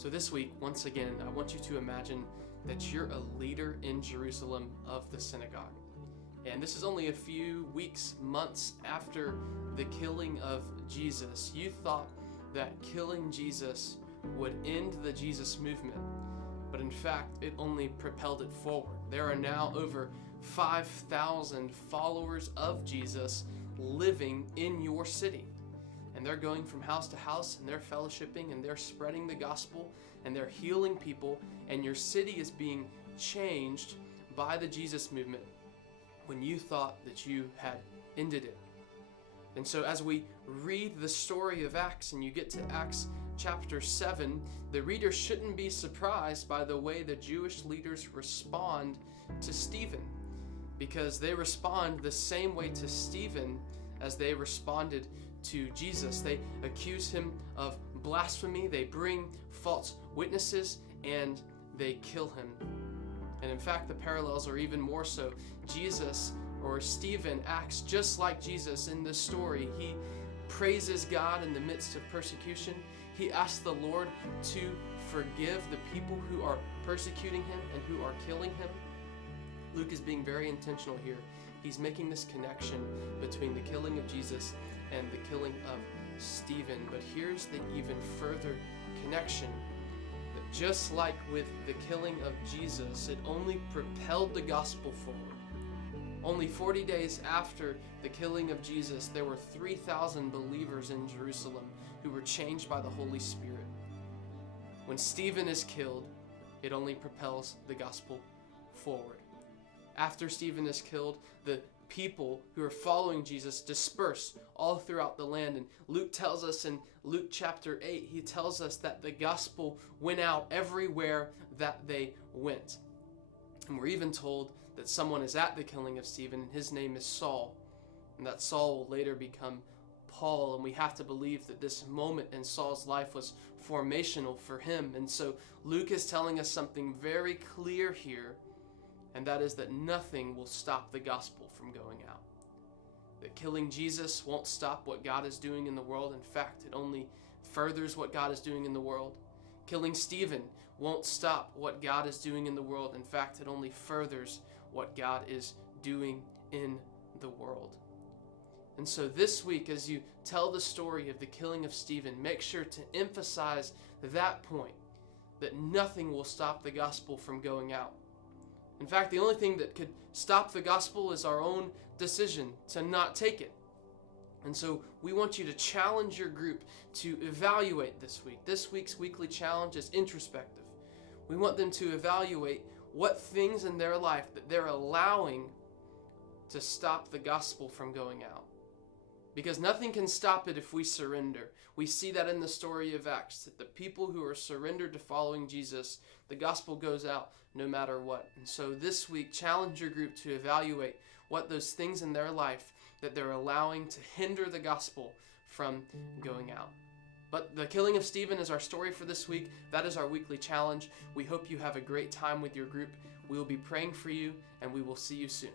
So this week, once again, I want you to imagine that you're a leader in Jerusalem of the synagogue. And this is only a few weeks, months after the killing of Jesus. You thought that killing Jesus would end the Jesus movement, but in fact, it only propelled it forward. There are now over 5,000 followers of Jesus living in your city. And they're going from house to house, and they're fellowshipping, and they're spreading the gospel, and they're healing people, and your city is being changed by the Jesus movement when you thought that you had ended it. And so as we read the story of Acts, and you get to Acts chapter 7, the reader shouldn't be surprised by the way the Jewish leaders respond to Stephen, because they respond the same way to Stephen as they responded to Jesus. They accuse him of blasphemy, they bring false witnesses, and they kill him. And in fact, the parallels are even more so. Jesus, or Stephen, acts just like Jesus in this story. He praises God in the midst of persecution. He asks the Lord to forgive the people who are persecuting him and who are killing him. Luke is being very intentional here. He's making this connection between the killing of Jesus and the killing of Stephen. But here's the even further connection, that just like with the killing of Jesus, it only propelled the gospel forward. Only 40 days after the killing of Jesus, there were 3,000 believers in Jerusalem who were changed by the Holy Spirit. When Stephen is killed, it only propels the gospel forward. After Stephen is killed, the people who are following Jesus disperse all throughout the land. And Luke tells us in Luke chapter 8, he tells us that the gospel went out everywhere that they went. And we're even told that someone is at the killing of Stephen, and his name is Saul. And that Saul will later become Paul. And we have to believe that this moment in Saul's life was formational for him. And so Luke is telling us something very clear here, and that is that nothing will stop the gospel from going out. That killing Jesus won't stop what God is doing in the world. In fact, it only furthers what God is doing in the world. Killing Stephen won't stop what God is doing in the world. In fact, it only furthers what God is doing in the world. And so this week, as you tell the story of the killing of Stephen, make sure to emphasize that point, that nothing will stop the gospel from going out. In fact, the only thing that could stop the gospel is our own decision to not take it. And so we want you to challenge your group to evaluate this week. This week's weekly challenge is introspective. We want them to evaluate what things in their life that they're allowing to stop the gospel from going out. Because nothing can stop it if we surrender. We see that in the story of Acts, that the people who are surrendered to following Jesus, the gospel goes out no matter what. And so this week, challenge your group to evaluate what those things in their life that they're allowing to hinder the gospel from going out. But the killing of Stephen is our story for this week. That is our weekly challenge. We hope you have a great time with your group. We will be praying for you, and we will see you soon.